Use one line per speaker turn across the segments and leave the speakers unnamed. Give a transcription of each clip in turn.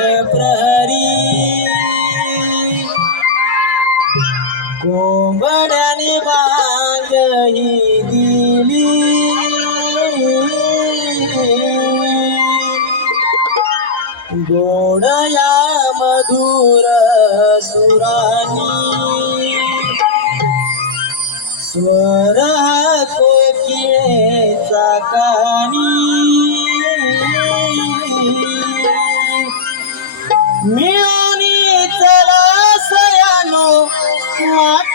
प्रहरी. कोंबड्याने बांध ही दिली गोडया मधुर सुरानी. स्वर कोकिळेचा का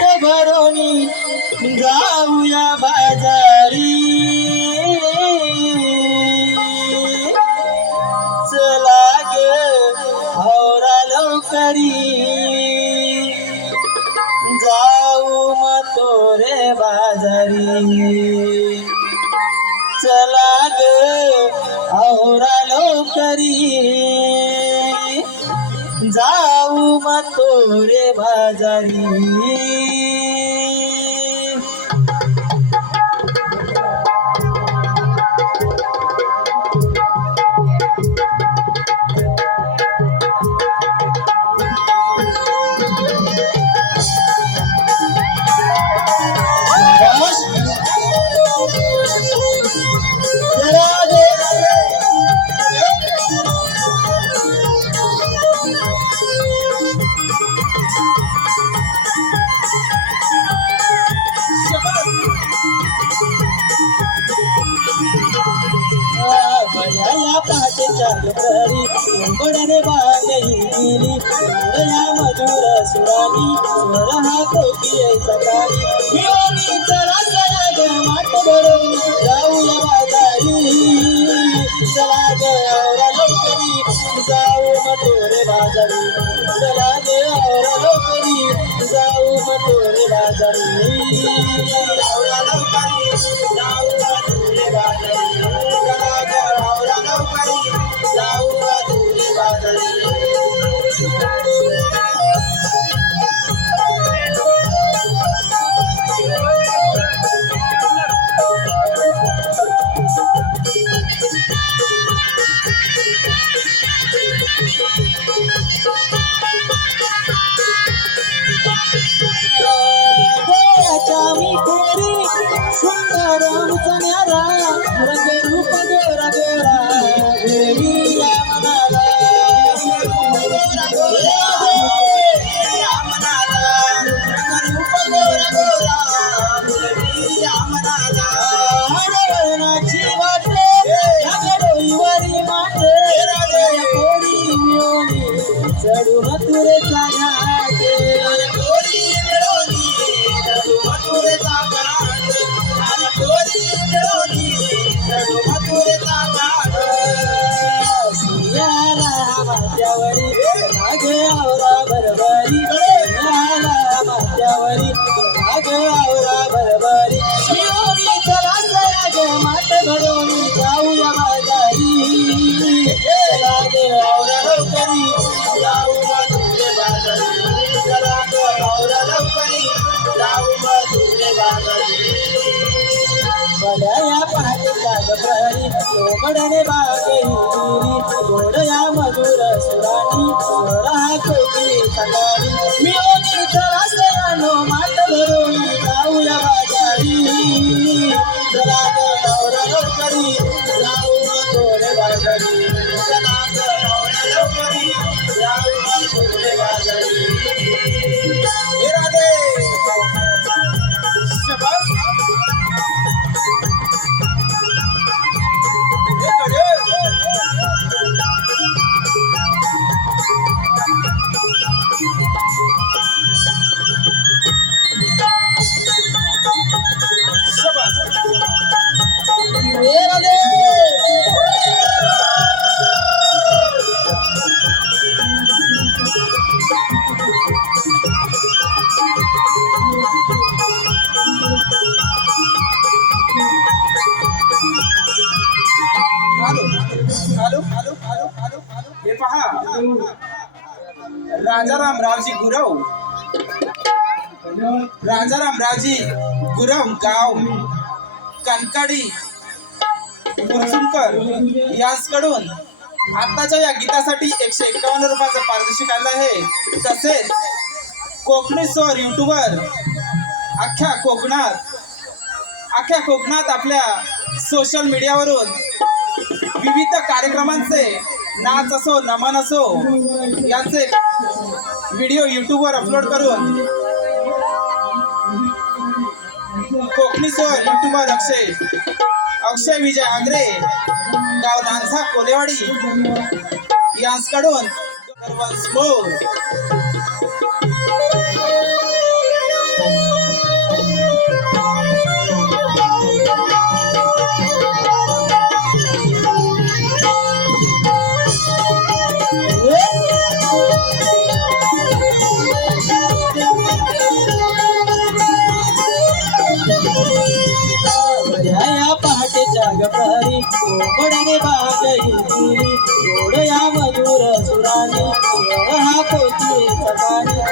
भरोनी जाऊया बाजारी. चांदोडे बागली या मधुर सुराणी स्वर हा कोकिळेचा काही रडू मथुरेचा घाट सूर्याला माझ्यावरी मागे आवरा बरोबर બળયા પાંચ જાગ
ભરી ચોગડને બાગે હીરી જોડયા મધુર સુરાની સોરા राजाराम रावजी गुरव। राजाराम रावजी गुरव गाव कनकाडी कुरसुमकर यासकडून आत्ताच्या या गीतासाठी एकशे एक्कावन्न रुपयाचं पारितोषिक आलं आहे. तसेच कोकणी स्वर युट्यूबर अख्ख्या कोकणात अख्ख्या कोकणात आपल्या सोशल मीडियावरून विविध कार्यक्रमांचे नाच असो नमन असो यांचे व्हिडिओ यूट्यूबवर अपलोड करून कोकणी सर युट्यूबर अक्षय अक्षय विजय आंग्रे गाव नांझा कोलेवाडी
यांकडून कोकणाने बागही गोड या मधुर सुराने गोड हा कोची सकाळी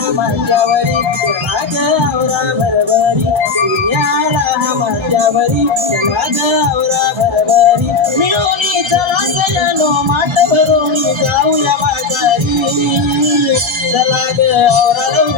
हा माझ्यावरी समाज भरभरी सूर्याला हा माझ्यावरी समाज भरभरी मिळवणी चला सयानो माट भरून जाऊया बाजारी चला ग